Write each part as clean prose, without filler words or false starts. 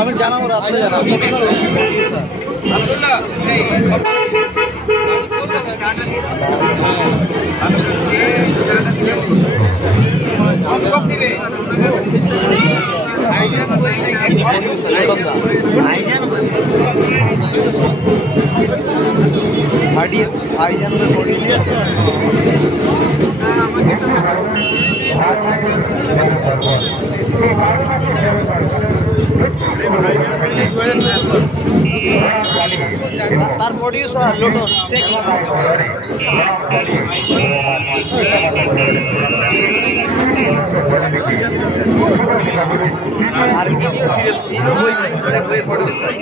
আমি জানাবো রাত্রে জানাবো তার প্রডিউসার লোটো শেখ আর ভিডিও সিরিয়াল হিরো বই বই প্রডিউসার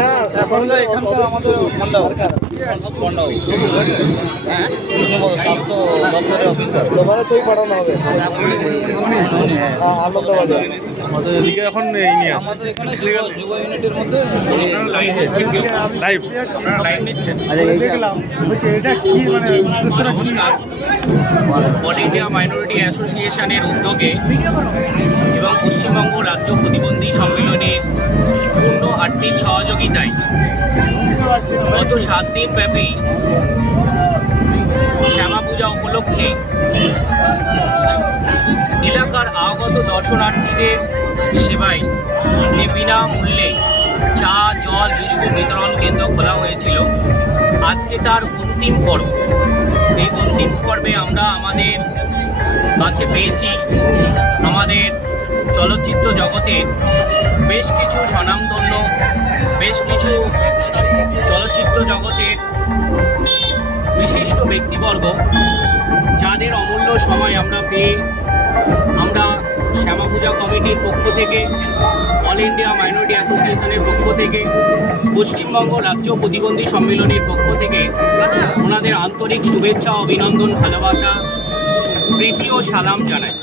না এখন এখানকার আমাদের ঠান্ডা স্বাস্থ্য দপ্তরের অফিসার ছবি পাঠানো হবে আনন্দবাজার আমাদের এদিকে এখন আমাদের এখানে যুব ইউনিটের মধ্যে লাইভ নিচ্ছেন। অল ইন্ডিয়া মাইনরিটি অ্যাসোসিয়েশনের উদ্যোগে এবং পশ্চিমবঙ্গ রাজ্য প্রতিবন্ধী সম্মেলনের পূর্ণ আর্থিক সহযোগিতায় গত 7 দিন ব্যাপী শ্যামা পূজা উপলক্ষে এলাকার আগত দর্শনার্থীদের সেবায় বিনামূল্যে চা জল বিস্কুট বিতরণ কেন্দ্র খোলা হয়েছিল। আজকে তার অন্তিম পর্ব। এই অন্তিম পর্বে আমরা আমাদের কাছে পেয়েছি আমাদের চলচ্চিত্র জগতের বেশ কিছু স্বনামধন্য বেশ কিছু চলচ্চিত্র জগতের বিশিষ্ট ব্যক্তিবর্গ, যাদের অমূল্য সময় আমরা পেয়ে আমরা শ্যামা পূজা কমিটির পক্ষ থেকে, অল ইন্ডিয়া মাইনরিটি অ্যাসোসিয়েশনের পক্ষ থেকে, পশ্চিমবঙ্গ রাজ্য প্রতিবন্ধী সম্মেলনের পক্ষ থেকে ওনাদের আন্তরিক শুভেচ্ছা, অভিনন্দন, ভালোবাসা, প্রীতি ও সালাম জানাই।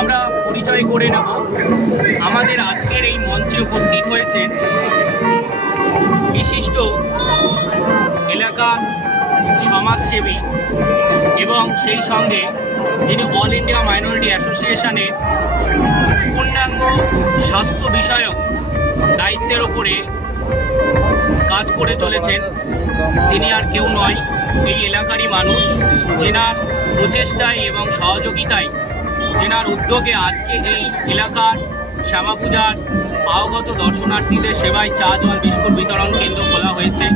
আমরা পরিচয় করে নেব। আমাদের আজকের এই মঞ্চে উপস্থিত হয়েছেন বিশিষ্ট এলাকার সমাজসেবী এবং সেই সঙ্গে যিনি অল ইন্ডিয়া মাইনরিটি অ্যাসোসিয়েশনের পূর্ণাঙ্গ স্বাস্থ্য বিষয়ক দায়িত্বের ওপরে কাজ করে চলেছেন, তিনি আর কেউ নয়, এই এলাকারই মানুষ, যেনার প্রচেষ্টায় এবং সহযোগিতায়, যেনার উদ্যোগে আজকে এই এলাকার শ্যামা পূজার আগত দর্শনার্থীদের সেবায় চা জল বিস্কুট বিতরণ কেন্দ্র খোলা হয়েছে।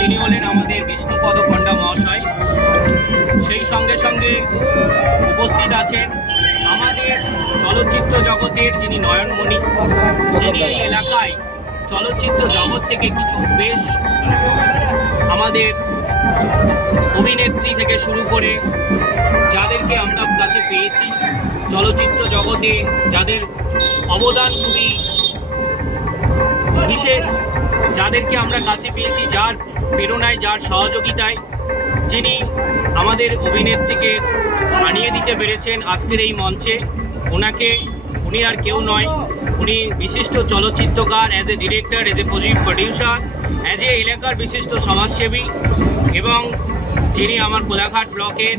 তিনি হলেন আমাদের বিষ্ণুপদ পণ্ডা মহাশয়। সেই সঙ্গে সঙ্গে উপস্থিত আছেন আমাদের চলচ্চিত্র জগতের যিনি নয়নমণি, যিনি এই এলাকায় চলচ্চিত্র জগৎ থেকে কিছু বেশ আমাদের অভিনেত্রী থেকে শুরু করে যাদেরকে আমরা কাছে পেয়েছি চলচ্চিত্র জগতে, যাদের অবদান খুবই বিশেষ, যাদেরকে আমরা কাছে পেয়েছি, যার প্রেরণায়, যার সহযোগিতায় যিনি আমাদের অভিনেত্রীকে আনিয়ে দিতে পেরেছেন আজকের এই মঞ্চে। উনি আর কেউ নয়, উনি বিশিষ্ট চলচ্চিত্রকার, as a director, as a producer, as a এলাকার বিশিষ্ট সমাজসেবী, এবং যিনি আমার কোলাঘাট ব্লকের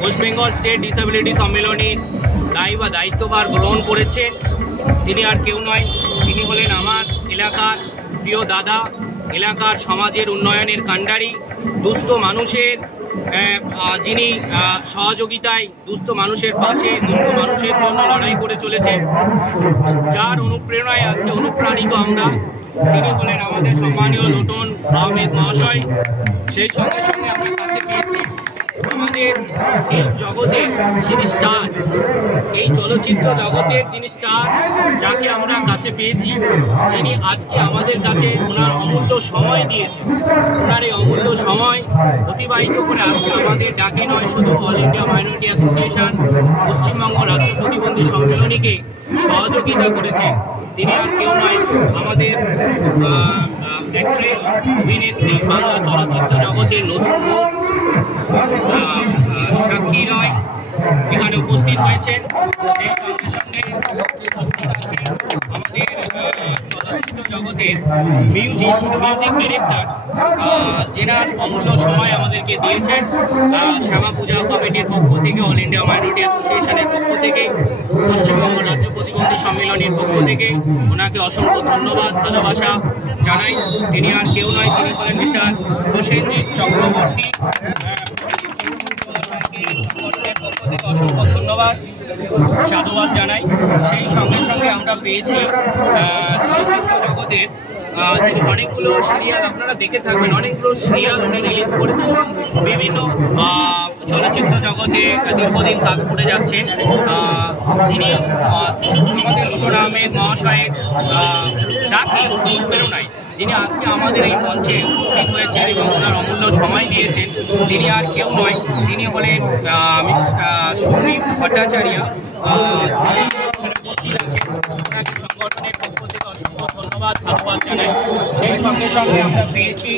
ওয়েস্ট বেঙ্গল স্টেট ডিসেবিলিটি সম্মেলনের দায়িত্বভার গ্রহণ করেছেন। তিনি আর কেউ নয়, তিনি হলেন আমার এলাকার প্রিয় দাদা, এলাকার সমাজের উন্নয়নের কাণ্ডারি, দুস্থ মানুষের যিনি সহযোগিতায়, দুস্থ মানুষের পাশে, দুস্থ মানুষের জন্য লড়াই করে চলেছেন, যার অনুপ্রেরণায় আজকে অনুপ্রাণিত আমরা। তিনি হলেন আমাদের সম্মানীয় লোটন আহমেদ মহাশয়। সেই সঙ্গে সঙ্গে আমরা কাছে পেয়েছি আমাদের এই জগতের যিনি স্টার, এই চলচ্চিত্র জগতের যিনি স্টার, যাকে আমরা কাছে পেয়েছি, যিনি আজকে আমাদের কাছে ওনার অমূল্য সময় দিয়েছেন। ওনার এই অমূল্য সময় অতিবাহিত করে আজকে আমাদের ডাকে নয়, শুধু all India minority association Paschimbanga রাজ্য প্রতিবন্ধী সম্মেলনীকে সহযোগিতা করেছেন। তিনি আর কেউ নয়, আমাদের অ্যাক্ট্রেস, অভিনেত্রী, বাংলা চলচ্চিত্র জগতের নতুন মুখ সাক্ষী রায় এখানে উপস্থিত হয়েছেন। সেই সঙ্গে সঙ্গে আমাদের চলচ্চিত্র জগতের মিউজিক ডিরেক্টর, যেনার অমূল্য সময় আমাদেরকে দিয়েছেন শ্যামা পূজা কমিটির পক্ষ থেকে, অল ইন্ডিয়া মাইনরিটি অ্যাসোসিয়েশনের পক্ষ থেকে, পশ্চিমবঙ্গ রাজ্য প্রতিবন্ধী সম্মেলনের পক্ষ থেকে ওনাকে অসংখ্য ধন্যবাদ, ভালোবাসা জানাই। তিনি আর কেউ নয়, তিনি হলেন মিস্টার প্রসেনজিৎ চক্রবর্তী। অসংখ্য ধন্যবাদ, সাধুবাদ জানাই। সেই সঙ্গে সঙ্গে আমরা পেয়েছি চলচ্চিত্র জগতের যিনি অনেকগুলো সিরিয়াল আপনারা দেখে থাকবেন, অনেকগুলো সিরিয়াল উনি রিলিজ করেছেন, বিভিন্ন চলচ্চিত্র জগতে দীর্ঘদিন কাজ করে যাচ্ছেন। যিনি আমাদের লোটন আহমেদ মহাশয়ের ডাকে, প্রেরণায় যিনি আজকে আমাদের এই মঞ্চে উপস্থিত হয়েছেন এবং ওনার অমূল্য সময় দিয়েছেন, তিনি আর কেউ নয়, তিনি হলেন সুদীপ ভট্টাচার্য। উপস্থিত আছেন, ওনাকে সংগঠনের পক্ষ থেকে অসংখ্য ধন্যবাদ, সাধুবাদ জানাই। সেই সঙ্গে সঙ্গে আমরা পেয়েছি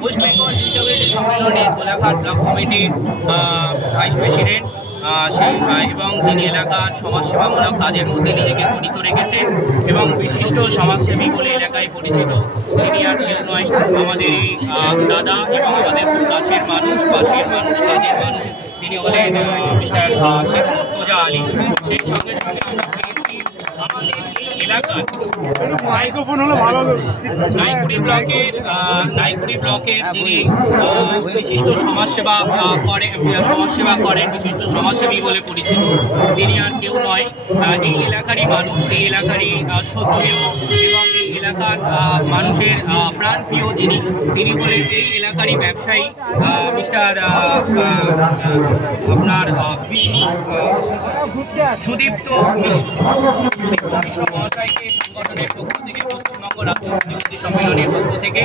ওয়েস্ট বেঙ্গল ডিসেবিলিটি সম্মেলনের কোলাঘাট ব্লক কমিটির ভাইস প্রেসিডেন্ট, এবং যিনি এলাকার সমাজসেবামূলক কাজের মধ্যে নিজেকে জড়িত রেখেছেন এবং বিশিষ্ট সমাজসেবী বলে এলাকায় পরিচিত, তিনি আর কেউ নয়, আমাদের এই দাদা এবং আমাদের কাছের মানুষ, পাশের মানুষ, কাজের মানুষ, তিনি হলেন মিস্টার শেখ মুর্তজা আলী। সেই সঙ্গে সঙ্গে আমরা পেয়েছি আমাদের এই এলাকার নাইকুড়ি ব্লকের যিনি বিশিষ্ট সমাজসেবা করেন, বিশিষ্ট সমাজসেবী বলে পরিচিত, তিনি আর কেউ নয়, এই এলাকারই মানুষ, এই এলাকারই শ্রদ্ধেয় এবং এই এলাকার মানুষের প্রাণপ্রিয় যিনি, তিনি হলেন এই এলাকারই ব্যবসায়ী মিস্টার আপনার সুদীপ্ত মিশ্র মহাশয়কে সংগঠনের পক্ষ থেকে, পশ্চিমবঙ্গ রাজ্য প্রতিবন্ধী সম্মেলনের পক্ষ থেকে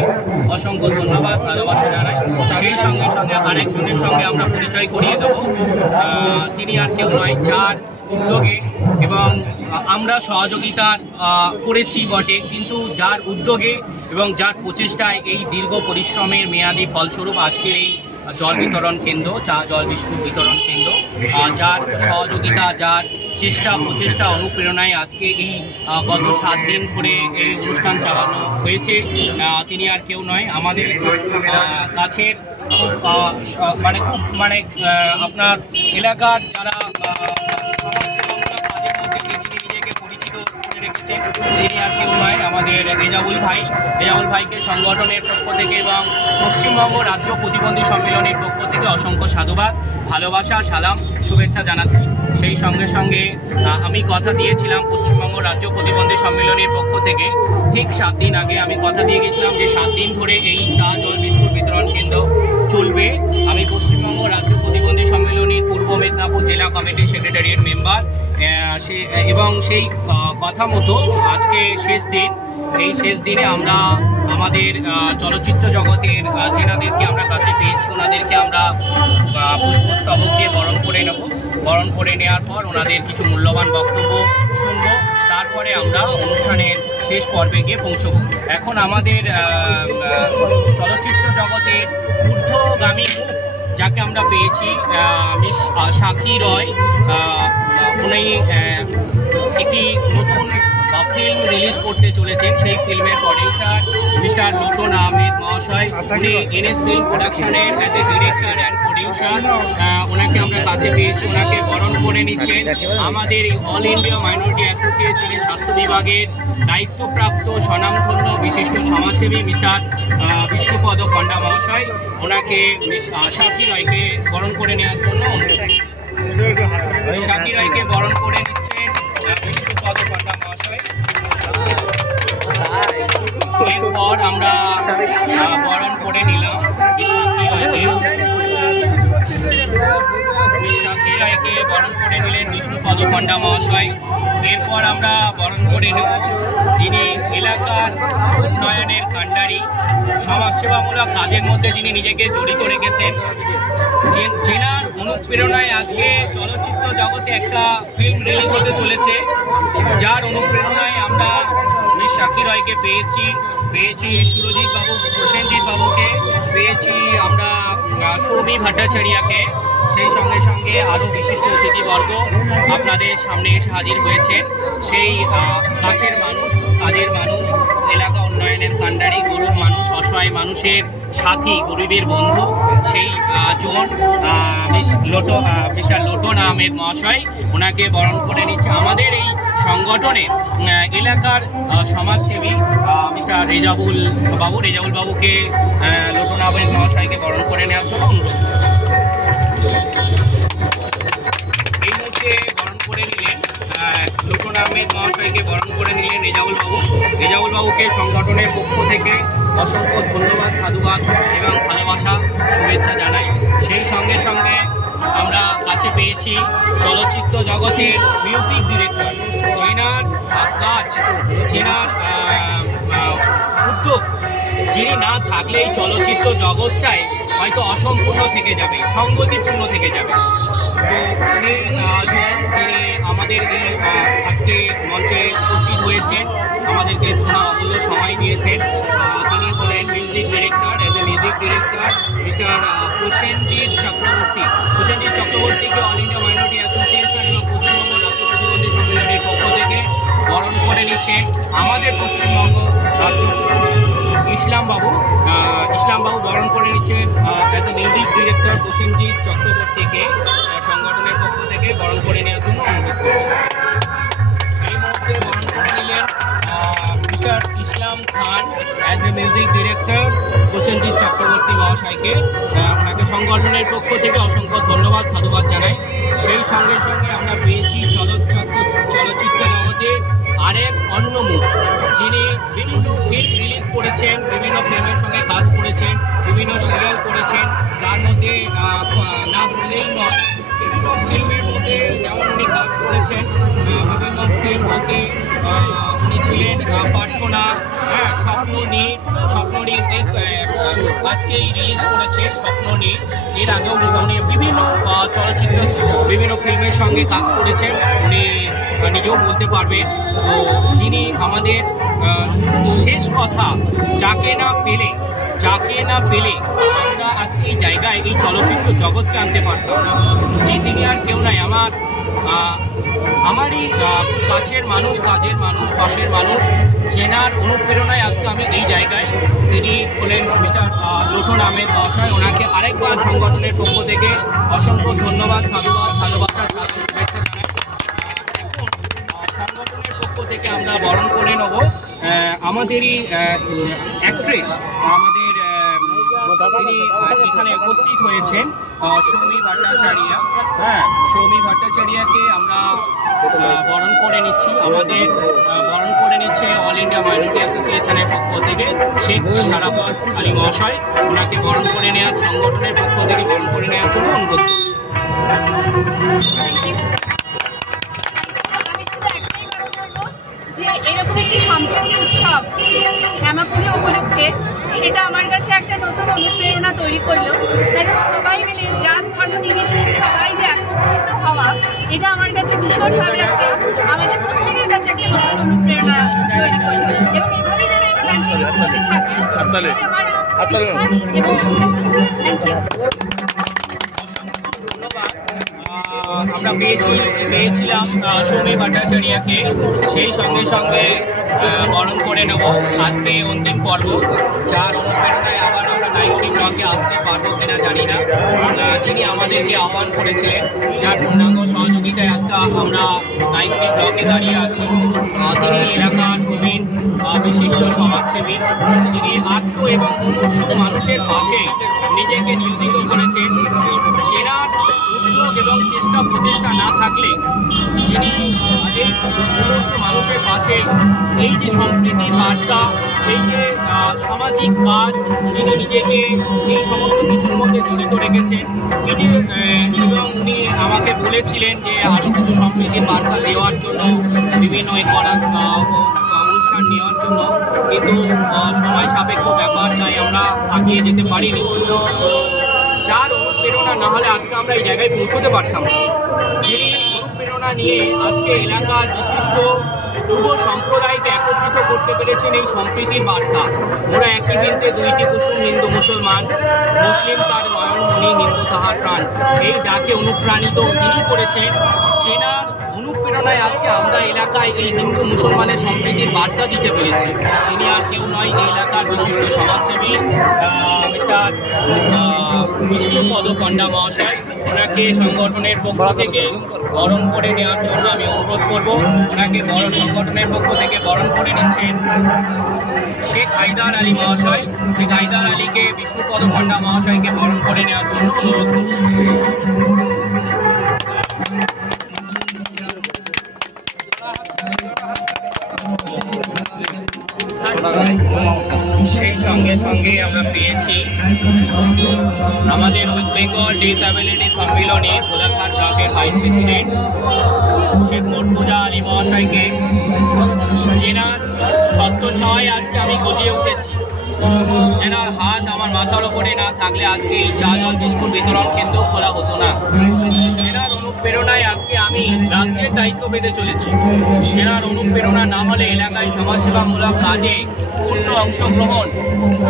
অসংখ্য ধন্যবাদ, ভালোবাসা জানাই। সেই সঙ্গে সঙ্গে আরেকজনের সঙ্গে আমরা পরিচয় করিয়ে দেব, তিনি আর কেউ নয়, যার উদ্যোগে এবং আমরা সহযোগিতা করেছি বটে, কিন্তু যার উদ্যোগে এবং যার প্রচেষ্টায় এই দীর্ঘ পরিশ্রমের মেয়াদি ফলস্বরূপ আজকের এই জল বিতরণ কেন্দ্র, চা জল বিস্কুট বিতরণ কেন্দ্র, যার সহযোগিতা, যার প্রচেষ্টা অনুপ্রেরণায় আজকে এই গত 7 দিন ধরে এই অনুষ্ঠান চালানো হয়েছে, তিনি আর কেউ নয়, আমাদের কাছের আপনার এলাকার যারা সমাজসেবামূলক কাজের মধ্যে যিনি নিজেকে পরিচিত করে রেখেছেন, তিনি আর কেউ নয় আমাদের রেজাউল ভাই। রেজাউল ভাইকে সংগঠনের পক্ষ থেকে এবং পশ্চিমবঙ্গ রাজ্য প্রতিবন্ধী সম্মেলনের পক্ষ থেকে অসংখ্য সাধুবাদ, ভালোবাসা, সালাম, শুভেচ্ছা জানাচ্ছি। সেই সঙ্গে সঙ্গে আমি কথা দিয়েছিলাম পশ্চিমবঙ্গ রাজ্য প্রতিবন্ধী সম্মেলনের পক্ষ থেকে ঠিক 7 দিন আগে আমি কথা দিয়ে গেছিলাম যে 7 দিন ধরে এই চা জল বিস্কুট বিতরণ কেন্দ্র চলবে। আমি পশ্চিমবঙ্গ রাজ্য প্রতিবন্ধী সম্মেলনের পূর্ব মেদিনীপুর জেলা কমিটির সেক্রেটারিয়েট মেম্বার এবং সেই কথা মতো আজকে শেষ দিন। এই শেষ দিনে আমরা আমাদের চলচ্চিত্র জগতের যেনাদেরকে আমরা কাছে পেয়েছি ওনাদেরকে আমরা পুষ্পস্তবক দিয়ে বরণ করে নেব। বরণ করে নেওয়ার পর ওনাদের কিছু মূল্যবান বক্তব্য শুনবো, তারপরে আমরা অনুষ্ঠানের শেষ পর্বে গিয়ে পৌঁছব। এখন আমাদের চলচ্চিত্র জগতের ঊর্ধ্বগামী যাকে আমরা পেয়েছি মিস সাক্ষী রয়, উনি একটি নতুন ফিল্ম রিলিজ করতে চলেছেন। সেই ফিল্মের প্রডিউসার মিস্টার লোটন আহমেদ মহাশয়, উনি এনএস ফিল্ম প্রোডাকশনের as a director and producer, ওনাকে আমরা কাছে পেয়েছি। ওনাকে বরণ করে নিচ্ছেন আমাদের অল ইন্ডিয়া মাইনরিটি অ্যাসোসিয়েশনের স্বাস্থ্য বিভাগের দায়িত্বপ্রাপ্ত স্বনামধন্য বিশিষ্ট সমাজসেবী মিস্টার বিষ্ণুপদ পণ্ডা মহাশয়। ওনাকে মিস সাক্ষী রায়কে বরণ করে নেওয়ার জন্য অনুরোধ। সাক্ষী রায়কে বরণ করে নিচ্ছেন বিষ্ণুপদ পণ্ডা মহাশয়। এরপর আমরা বরণ করে নিলাম সাক্ষী রায়কে বরণ করে নিলেন বিষ্ণুপদ পণ্ডা মহাশয়। এরপর আমরা বরণ করে নেব যিনি এলাকার উন্নয়নের কাণ্ডারি, সমাজসেবামূলক কাজের মধ্যে যিনি নিজেকে জড়িত রেখেছেন, যেনার অনুপ্রেরণায় আজকে চলচ্চিত্র জগতে একটা ফিল্ম রিলিজ হতে চলেছে, যার অনুপ্রেরণায় আমরা মিস সাক্ষী রয়কে পেয়েছি সুরজিৎ বাবু, প্রসেনজিৎ বাবুকে পেয়েছি, আমরা সৌমি ভট্টাচার্যকে। সেই সঙ্গে সঙ্গে আরও বিশিষ্ট অতিথিবর্গ আপনাদের সামনে এসে হাজির হয়েছেন। সেই কাছের মানুষ, কাজের মানুষ, এলাকা উন্নয়নের কাণ্ডারি, গরুর মানুষ, অসহায় মানুষের সাথী, গরিবের বন্ধু, সেই জোন মিস্টার লোটন আহমেদ মহাশয়, ওনাকে বরণ করে নিচ্ছে আমাদের এই সংগঠনের এলাকার সমাজসেবী মিস্টার রেজাউল বাবুকে লোটন আহমেদ মহাশয়কে বরণ করে নেওয়ার জন্য অনুরোধ করছি। এই মুহূর্তে বরণ করে নিলেন লোটন আহমেদ মহাশয়কে বরণ করে নিলেন রেজাউল বাবুকে সংগঠনের পক্ষ থেকে অসংখ্য ধন্যবাদ, সাধুবাদ এবং ভালোবাসা, শুভেচ্ছা জানাই। সেই সঙ্গে সঙ্গে আমরা কাছে পেয়েছি চলচ্চিত্র জগতের মিউজিক ডিরেক্টর, যেনার কাজ, যেনার উদ্যোগ, যিনি না থাকলে এই চলচ্চিত্র জগৎটাই হয়তো অসম্পূর্ণ থেকে যাবে, সংগতিপূর্ণ থেকে যাবে। তো সেই যিনি আমাদের এই আজকে মঞ্চে উপস্থিত হয়েছেন, আমাদেরকে অমূল্য সময় দিয়েছেন, তিনি হলেন music director, as a music director mister Prasenjit চক্রবর্তীকে অল ইন্ডিয়া মাইনরিটি অ্যাসোসিয়েশন এবং পশ্চিমবঙ্গ রাজ্য প্রতিবন্ধী সম্মেলনের পক্ষ থেকে বরণ করে নিচ্ছেন আমাদের পশ্চিমবঙ্গ রাজ্য ইসলাম বাবু বরণ করে নিচ্ছেন as a music director Prasenjit চক্রবর্তীকে সংগঠনের পক্ষ থেকে বরণ করে নেওয়ার জন্য অনুরোধ করছি। এই মুহূর্তে বরণ করে নিলেন mister Islam Khan as a music director Prosenjit Chakraborty মহাশয়কে, ওনাকে সংগঠনের পক্ষ থেকে অসংখ্য ধন্যবাদ, সাধুবাদ জানাই। সেই সঙ্গে সঙ্গে আমরা পেয়েছি চলচ্চিত্র জগতে আরেক অন্য মুখ, যিনি বিভিন্ন ফিল্ম রিলিজ করেছেন, বিভিন্ন ফিল্মের সঙ্গে কাজ করেছেন, বিভিন্ন সিরিয়াল করেছেন, তার মধ্যে না বললেই নয়, বিভিন্ন ফিল্মের মধ্যে যেমন উনি কাজ করেছেন, বিভিন্ন ফিল্ম মধ্যে উনি ছিলেন প্রার্থনা, স্বপ্ননীর আজকেই রিলিজ করেছে স্বপ্ননীর। এর আগেও উনি বিভিন্ন চলচ্চিত্র, বিভিন্ন ফিল্মের সঙ্গে কাজ করেছেন, উনি নিজেও বলতে পারবেন। তো যিনি আমাদের শেষ কথা, যাকে না পেলে আমরা আজকে এই জায়গায় এই চলচ্চিত্র জগৎকে আনতে পারতাম না। যে তিনি আর কেউ নাই, আমারই কাছের মানুষ, কাজের মানুষ, পাশের মানুষ, চেনার অনুপ্রেরণায় আজকে আমি এই জায়গায়। তিনি হলেন মিস্টার লোটন আহমেদ মহাশয়। ওনাকে আরেকবার সংগঠনের পক্ষ থেকে অসংখ্য ধন্যবাদ, সাধুবাদ, ভালোবাসার সালাম, শুভেচ্ছা জানাই। সংগঠনের পক্ষ থেকে আমরা বরণ করে নেব আমাদেরই অ্যাক্ট্রেস, আমাদের তিনি এখানে উপস্থিত হয়েছেন সৌমি ভট্টাচার্য। সৌমি ভট্টাচার্যকে আমরা বরণ করে নিচ্ছি। আমাদের বরণ করে নিচ্ছে অল ইন্ডিয়া মাইনরিটি অ্যাসোসিয়েশনের পক্ষ থেকে শেখ সারাফত আলী মহাশয়। ওনাকে বরণ করে নেওয়ার, সংগঠনের পক্ষ থেকে বরণ করে নেওয়ার জন্য অনুরোধ করছি। যে এরকম একটি সম্প্রীতি উৎসব শ্যামা পুজো উপলক্ষে, সেটা আমার কাছে একটা নতুন অনুপ্রেরণা তৈরি করলো। কারণ সবাই মিলে জাত ধর্ম নির্বিশেষে সবাই যে একত্রিত হওয়া, এটা আমার কাছে ভীষণভাবে আমাদের প্রত্যেকের কাছে একটা নতুন অনুপ্রেরণা তৈরি করলো। এবং এভাবেই যেন এটা কন্টিনিউ করতে থাকে আমার বিশ্বাস এবং শুভেচ্ছা। Thank you. আমরা পেয়েছিলাম সৌমি ভট্টাচার্যকে, সেই সঙ্গে সঙ্গে বরণ করে নেব আজকে অন্তিম পর্ব, যার অনুপ্রেরণায় আবার আমরা 90 ব্লকে আসতে পারবো কিনা জানি না। যিনি আমাদেরকে আহ্বান করেছিলেন, যার পূর্ণাঙ্গ সহযোগিতায় আজকে আমরা 90 ব্লকে দাঁড়িয়ে আছি। তিনি এলাকার প্রবীণ বিশিষ্ট সমাজসেবী। তিনি আত্ম এবং মুমূর্ষু মানুষের পাশে নিজেকে নিয়োজিত করেছেন। চেনার উদ্যোগ এবং প্রচেষ্টা না থাকলে যিনি এই মুমূর্ষু মানুষের পাশে এই যে সম্প্রীতির বার্তা, এই যে সামাজিক কাজ, যিনি নিজেকে এই সমস্ত কিছুর মধ্যে জড়িত রেখেছেন, এবং উনি আমাকে বলেছিলেন যে আরও কিছু সম্প্রীতির বার্তা দেওয়ার জন্য, বিভিন্ন অনুষ্ঠান নেওয়ার জন্য, কিন্তু সময় সাপেক্ষ ব্যাপার, তাই আমরা আগিয়ে যেতে পারিনি। যার অনুপ্রেরণা না হলে আজকে আমরা এই জায়গায় পৌঁছতে পারতাম না। যিনি অনুপ্রেরণা নিয়ে আজকে এলাকার বিশিষ্ট যুব সম্প্রদায়কে একত্রিত করতে পেরেছেন এই সম্প্রীতির বার্তা। ওরা একই বৃন্তে দুইটি কুসুম, হিন্দু মুসলমান, মুসলিম তার নয়নমণি, হিন্দু তাহার প্রাণ, এই ডাকে অনুপ্রাণিত যিনি করেছেন, চেনার অনুপ্রেরণায় আজকে আমরা এলাকায় এই হিন্দু মুসলমানের সম্প্রীতির বার্তা দিতে পেরেছি। তিনি আর কেউ নয়, এই এলাকার বিশিষ্ট সমাজসেবী মিস্টার বিষ্ণুপদ পণ্ডা মহাশয়। ওনাকে সংগঠনের পক্ষ থেকে বরণ করে নেওয়ার জন্য আমি অনুরোধ করব। ওনাকে সংগঠনের পক্ষ থেকে বরণ করে নিচ্ছেন শেখ হায়দার আলী মহাশয়। শেখ হায়দার আলীকে বিষ্ণুপদ পণ্ডা মহাশয়কে বরণ করে নেওয়ার জন্য অনুরোধ করছি। সেই সঙ্গে সঙ্গে আমরা পেয়েছি আমাদের ওয়েস্ট বেঙ্গল ডিসএবিলিটি সম্মিলনীর কোলাঘাট ব্লকের ভাইস প্রেসিডেন্ট শেখ মর্তুজা আলী মহাশয়কে। যেনার ছত্রছায়ায় আজকে আমি গজিয়ে উঠেছি, যেনার হাত আমার মাথার ওপরে না থাকলে আজকে এই চা জল বিস্কুট বিতরণ কেন্দ্র খোলা হতো না। যেনার অনুপ্রেরণায় আজকে আমি রাজ্যের দায়িত্ব পেতে চলেছি। যেনার অনুপ্রেরণা না হলে এলাকায় সমাজসেবামূলক কাজে পূর্ণ অংশগ্রহণ,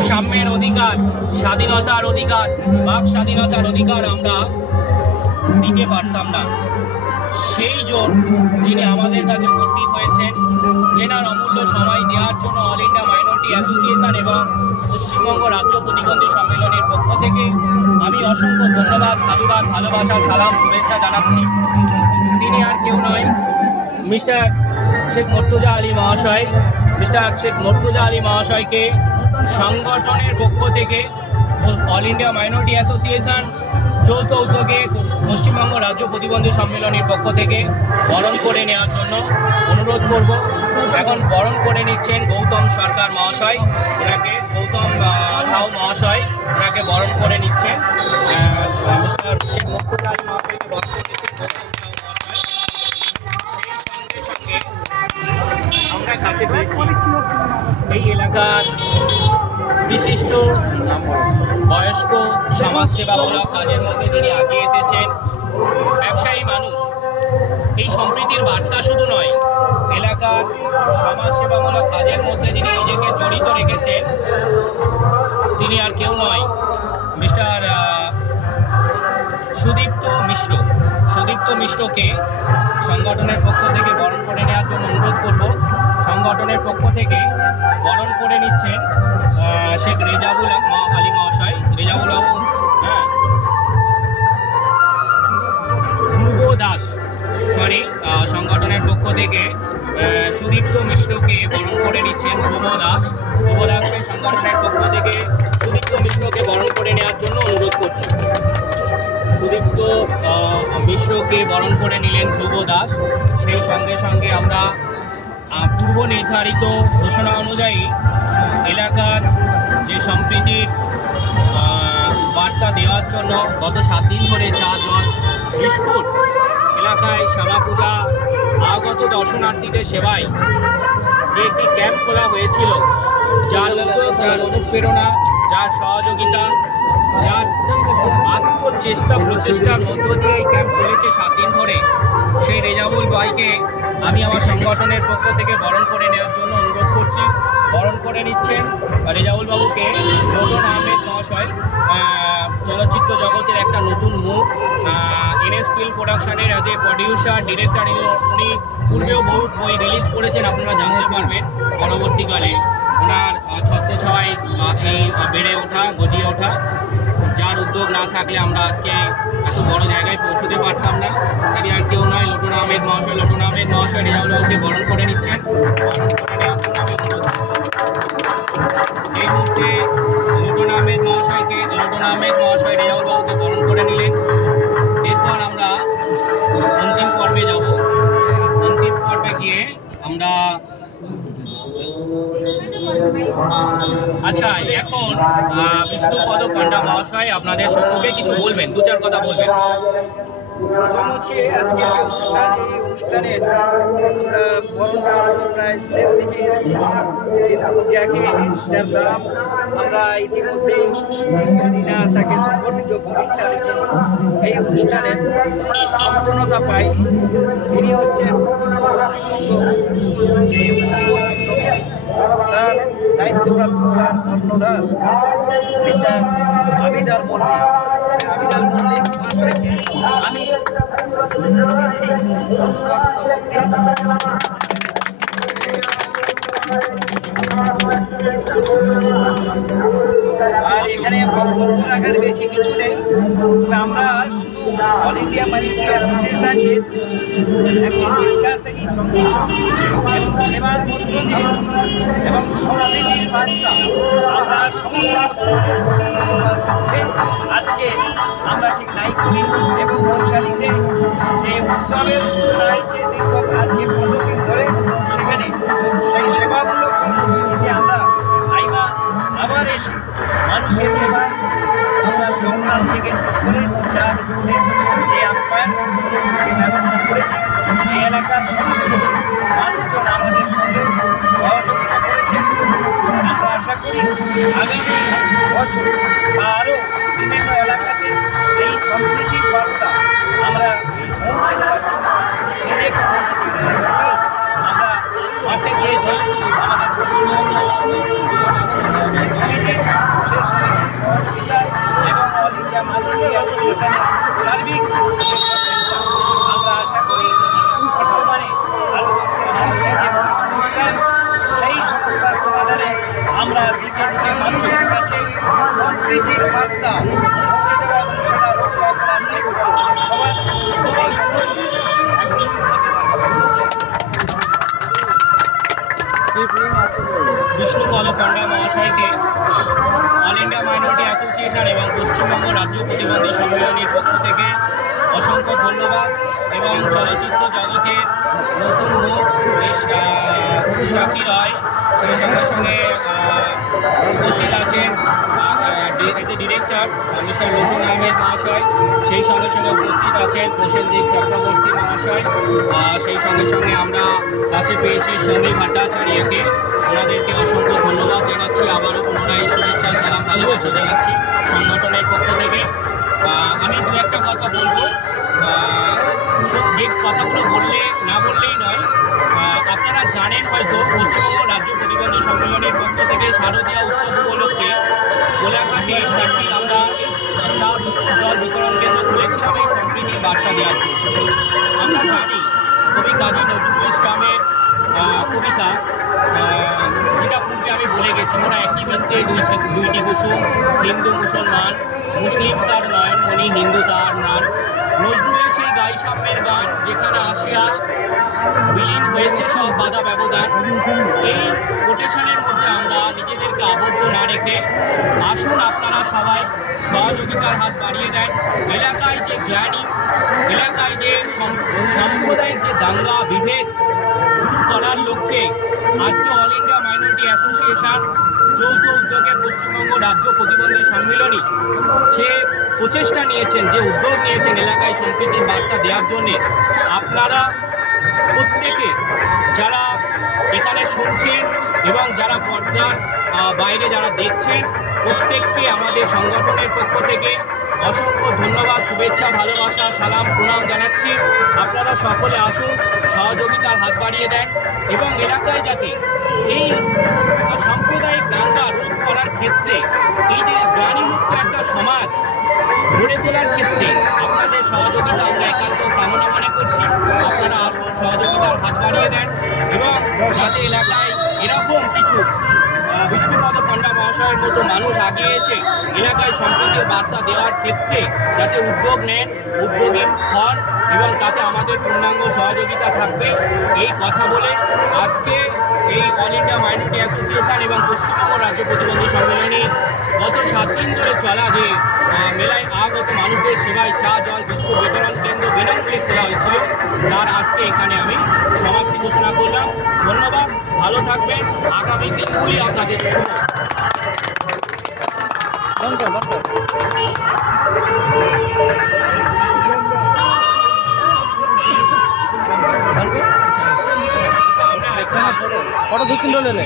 সাম্যের অধিকার, স্বাধীনতার অধিকার, বাক স্বাধীনতার অধিকার আমরা দিতে পারতাম না। সেই জন যিনি আমাদের কাছে উপস্থিত হয়েছেন, যেনার অমূল্য সময় দেওয়ার জন্য অল ইন্ডিয়া মাইনরিটি অ্যাসোসিয়েশন এবং পশ্চিমবঙ্গ রাজ্য প্রতিবন্ধী সম্মেলনের পক্ষ থেকে আমি অসংখ্য ধন্যবাদ, সাধুবাদ, ভালোবাসা, সালাম, শুভেচ্ছা জানাচ্ছি। তিনি আর কেউ নয়, মিস্টার শেখ মর্তুজা আলী মহাশয়। মিস্টার শেখ মর্তুজা আলী মহাশয়কে সংগঠনের পক্ষ থেকে অল ইন্ডিয়া মাইনরিটি অ্যাসোসিয়েশন যৌথ উদ্যোগে পশ্চিমবঙ্গ রাজ্য প্রতিবন্ধী সম্মেলনের পক্ষ থেকে বরণ করে নেওয়ার জন্য অনুরোধ করব। এখন বরণ করে নিচ্ছেন গৌতম সরকার মহাশয়। ওনাকে গৌতম সাউ মহাশয় ওনাকে বরণ করে নিচ্ছেন। মিস্টার শেখ মর্তুজা আলী মহাশয়কে বরণ করে নিচ্ছেন গৌতম সাউ মহাশয়। সেই সঙ্গে সঙ্গে আমরা কাছে পেয়েছি এই এলাকার বিশিষ্ট বয়স্ক সমাজসেবামূলক কাজের মধ্যে তিনি এগিয়ে এসেছেন, ব্যবসায়ী মানুষ। এই সম্প্রীতির বার্তা শুধু নয়, এলাকার সমাজসেবামূলক কাজের মধ্যে যিনি নিজেকে জড়িত রেখেছেন, তিনি আর কেউ নয়, মিস্টার সুদীপ্ত মিশ্রকে সংগঠনের পক্ষ থেকে বরণ করে নেওয়ার জন্য অনুরোধ করব। সংগঠনের পক্ষ থেকে বরণ করে নিচ্ছেন শেখ রেজাউল আলী মহাশয়, রেজাউল বাবু, হ্যাঁ, ধ্রুব দাস, সংগঠনের পক্ষ থেকে সুদীপ্ত মিশ্রকে বরণ করে নিচ্ছেন ধ্রুব দাসকে সংগঠনের পক্ষ থেকে সুদীপ্ত মিশ্রকে বরণ করে নেওয়ার জন্য অনুরোধ করছি। সুদীপ্ত মিশ্রকে বরণ করে নিলেন ধ্রুব দাস। সেই সঙ্গে সঙ্গে আমরা পূর্ব নির্ধারিত ঘোষণা অনুযায়ী এলাকার যে সম্প্রীতির বার্তা দেওয়ার জন্য গত 7 দিন ধরে চা, জল, বিস্কুট এলাকায় শ্যামা পূজা আগত দর্শনার্থীদের সেবায় যে একটি ক্যাম্প খোলা হয়েছিল, যার অনুপ্রেরণা, যার সহযোগিতা, যার প্রচেষ্টার মধ্য দিয়ে এই ক্যাম্প চলেছে 7 দিন ধরে, সেই রেজাউল ভাইকে আমি আমার সংগঠনের পক্ষ থেকে বরণ করে নেওয়ার জন্য অনুরোধ করছি। বরণ করে নিচ্ছেন রেজাউল বাবুকে লোটন আহমেদ মহাশয়, চলচ্চিত্র জগতের একটা নতুন মুখ, এনএস ফিল্ম প্রোডাকশনের অ্যাজ এ প্রডিউসার, ডিরেক্টর। উনি পূর্বেও বহুত বই রিলিজ করেছেন, আপনারা জানতে পারবেন। পরবর্তীকালে ওনার ছত্রছায়ায় এই বেড়ে ওঠা, গজিয়ে ওঠা, যার উদ্যোগ না থাকলে আমরা আজকে এত বড় জায়গায় পৌঁছতে পারতাম না। তিনি আর কেউ নয়, লোটন আহমেদ মহাশয় রেজাউল বাবুকে বরণ করে নিচ্ছেন। এই মুহূর্তে লোটন আহমেদ মহাশয় রেজাউল বাবুকে বরণ করে নিলেন। এরপর আমরা অন্তিম পর্বে যাব। অন্তিম পর্বে গিয়ে আমরা আচ্ছা, এখন বিষ্ণুপদ পান্ডা মহাশয় আপনাদের সম্মুখে কিছু বলবেন, 2-4 কথা বলবেন। প্রথম হচ্ছে আজকের যে অনুষ্ঠান, এই অনুষ্ঠানের আমরা বরণ প্রায় শেষ দিকে এসেছি, কিন্তু যার নাম আমরা ইতিমধ্যে যদি না তাকে সম্বর্ধিত করি তাহলে কিন্তু এই অনুষ্ঠানের সম্পূর্ণতা পাই। তিনি হচ্ছেন পশ্চিমবঙ্গ সমিতি, তার দায়িত্বপ্রাপ্ত, তার কর্ণধার মিস্টার আবিদার মল্লিক মহাশয়কে আমি নিজেই স্পর্শ করতে আর এখানে বক্তব্য রাখার বেশি কিছু নেই। আমরা শুধু অল ইন্ডিয়া মানিপুরি অ্যাসোসিয়েশনের একটি স্বেচ্ছাসেবী সংগঠন এবং সেবার মধ্য দিয়ে এবং সম্প্রীতির বার্তা আমরা সমস্ত পক্ষে আজকে আমরা ঠিক নাইকুনি এবং বৈশালীতে যে উৎসবের সূচনা হয়েছে দীর্ঘ আজকে 15 দিন ধরে, সেখানে সেই সেবামূলক কর্মসূচিতে আমরা আবার এসে মানুষের সেবা, আমরা জগন্নাথ থেকে শুরু করে চা বিস্কুটের যে আপ্যায়ন ব্যবস্থা করেছি, এই এলাকার সমস্ত মানুষজন আমাদের সঙ্গে সহযোগিতা করেছেন। আমরা আশা করি আগামী বছর বা আরও বিভিন্ন এলাকাতে এই সম্প্রীতির বার্তা আমরা পৌঁছে দেওয়ার জন্য যে যে কর্মসূচি নেওয়া দরকার আমরা মাসে গিয়েছি আমাদের পশ্চিমবঙ্গ সমিতি, সেই সমিতির সহযোগিতা এবং অল ইন্ডিয়া মানিপুরি অ্যাসোসিয়েশনের সার্বিক যে প্রচেষ্টা, আমরা আশা করি বর্তমানে ভারতবর্ষের সবচেয়ে যে বড় সমস্যা, সেই সমস্যার সমাধানে আমরা দিকে দিকে মানুষের কাছে সম্প্রীতির বার্তা পৌঁছে দেওয়া এবং সেটা রক্ষা করার দায়িত্ব আমাদের সবার। বিষ্ণুপদ পান্ডা মহাশয়কে অল ইন্ডিয়া মাইনরিটি অ্যাসোসিয়েশন এবং পশ্চিমবঙ্গ রাজ্য প্রতিবন্ধী সম্মেলনের পক্ষ থেকে অসংখ্য ধন্যবাদ। এবং চলচ্চিত্র জগতের নতুন মুখ সাক্ষী রয়, সেই সঙ্গে সঙ্গে উপস্থিত আছেন ডিরেক্টর মিস্টার লোটন আহমেদ মহাশয়, সেই সঙ্গে সঙ্গে উপস্থিত আছেন প্রসেনজিৎ চক্রবর্তী মহাশয়, সেই সঙ্গে সঙ্গে আমরা কাছে পেয়েছি সমী ভট্টাচার্যকে। ওনাদেরকে অসংখ্য ধন্যবাদ জানাচ্ছি, আবারও পুনরায় শুভেচ্ছা, সালাম, ভালোবাসা জানাচ্ছি সংগঠনের পক্ষ থেকে। আমি 2-1টা কথা বলবো, যে কথাগুলো বললেই নয়। আপনারা জানেন হয়তো পশ্চিমবঙ্গ রাজ্য প্রতিবন্ধী সম্মেলনের পক্ষ থেকে শারদীয়া উৎসব উপলক্ষে গোলাঘাটে একটি আমরা চা বিস্কুট জল বিতরণ কেন্দ্র খুলেছিলাম। বার্তা দেওয়ার জন্য। আমরা জানি কবি কাজী নজরুল ইসলামের কবিতা, যেটা পূর্বে আমি বলে গেছি, মোরা একই বৃত্তে দুইটি কুসুম, হিন্দু মুসলমান, মুসলিম তার নয়নমণি, হিন্দু তার মান। নজরুলের সেই গাই সাম্যের গান, যেখানে আসিয়া বিলীন হয়েছে সব বাধা ব্যবধান। এই কোটেশনের মধ্যে আমরা নিজেদেরকে আবদ্ধ না রেখে আসুন আপনারা সবাই সহযোগিতার হাত বাড়িয়ে দেন। এলাকায় যে গ্লানি, এলাকায় যে সাম্প্রদায়িক যে দাঙ্গা বিভেদ দূর করার লক্ষ্যে আজকে অল ইন্ডিয়া মাইনরিটি অ্যাসোসিয়েশন যৌথ উদ্যোগে পশ্চিমবঙ্গ রাজ্য প্রতিবন্ধী সম্মেলনী যে প্রচেষ্টা নিয়েছেন, যে উদ্যোগ নিয়েছেন এলাকায় সম্প্রীতির বার্তা দেওয়ার জন্যে, আপনারা প্রত্যেকে যারা এখানে শুনছেন এবং যারা পর্দার বাইরে যারা দেখছেন, প্রত্যেককে আমাদের সংগঠনের পক্ষ থেকে অসংখ্য ধন্যবাদ, শুভেচ্ছা, ভালোবাসা, সালাম, প্রণাম জানাচ্ছি। আপনারা সকলে আসুন, সহযোগিতার হাত বাড়িয়ে দেন এবং এলাকায় যাতে এই সাম্প্রদায়িক দাঙ্গা রোধ করার ক্ষেত্রে, এই যে গ্লানিমুক্ত একটা সমাজ গড়ে তোলার ক্ষেত্রে আপনাদের সহযোগিতা আমরা একান্ত কামনা মনে করছি। আপনারা আসুন, সহযোগিতার হাত বাড়িয়ে দেন এবং যাতে এলাকায় এরকম কিছু বিষ্ণুপদ পণ্ডা মহাশয়ের মতো মানুষ আগিয়ে এসে এলাকায় সম্প্রীতির বার্তা দেওয়ার ক্ষেত্রে যাতে উদ্যোগ নেন, উদ্যোগী হন এবং তাতে আমাদের পূর্ণাঙ্গ সহযোগিতা থাকবে, এই কথা বলে আজকে এই অল ইন্ডিয়া মাইনরিটি অ্যাসোসিয়েশন এবং পশ্চিমবঙ্গ রাজ্য প্রতিবন্ধী সম্মেলনী গত 7 দিন ধরে চলা যে মেলায় আগত মানুষদের সেবায় চা, জল, বিস্কুট বিতরণ কেন্দ্র বিনামূল্যে খোলা হয়েছিল, তার আজকে এখানে আমি সমাপ্তি ঘোষণা করলাম। ধন্যবাদ, ভালো থাকবেন, আগামী দিনগুলি আপনাদের শুভ। ফটো 2-3 ले ले